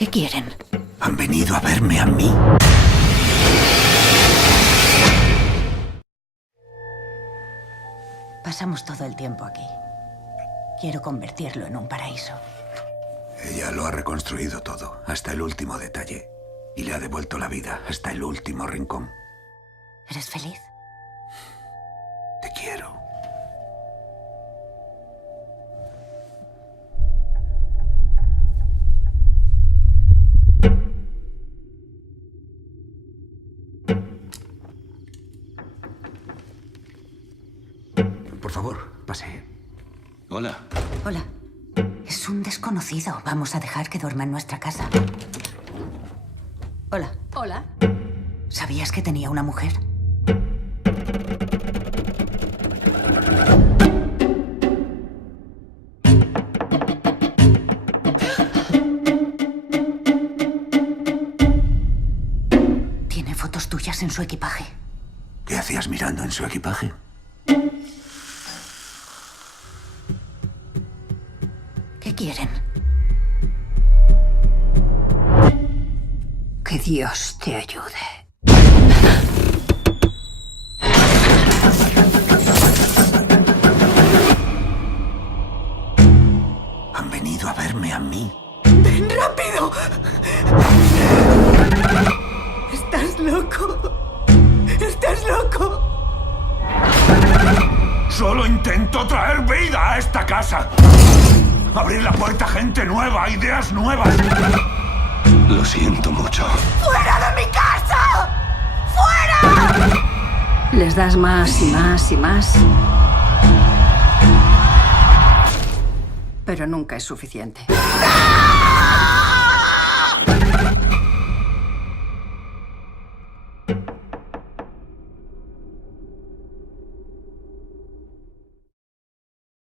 ¿Qué quieren? Han venido a verme a mí. Pasamos todo el tiempo aquí. Quiero convertirlo en un paraíso. Ella lo ha reconstruido todo, hasta el último detalle. Y le ha devuelto la vida hasta el último rincón. ¿Eres feliz? Te quiero. Por favor, pase. Hola. Hola. Es un desconocido. Vamos a dejar que duerma en nuestra casa. Hola. Hola. ¿Sabías que tenía una mujer? Tiene fotos tuyas en su equipaje. ¿Qué hacías mirando en su equipaje? ¿Qué quieren? Que Dios te ayude. Han venido a verme a mí. ¡Ven rápido! ¿Estás loco? ¿Estás loco? Solo intento traer vida a esta casa. Abrir la puerta a gente nueva, a ideas nuevas. Lo siento mucho. ¡Fuera de mi casa! ¡Fuera! Les das más y más y más. Pero nunca es suficiente. ¡Ah!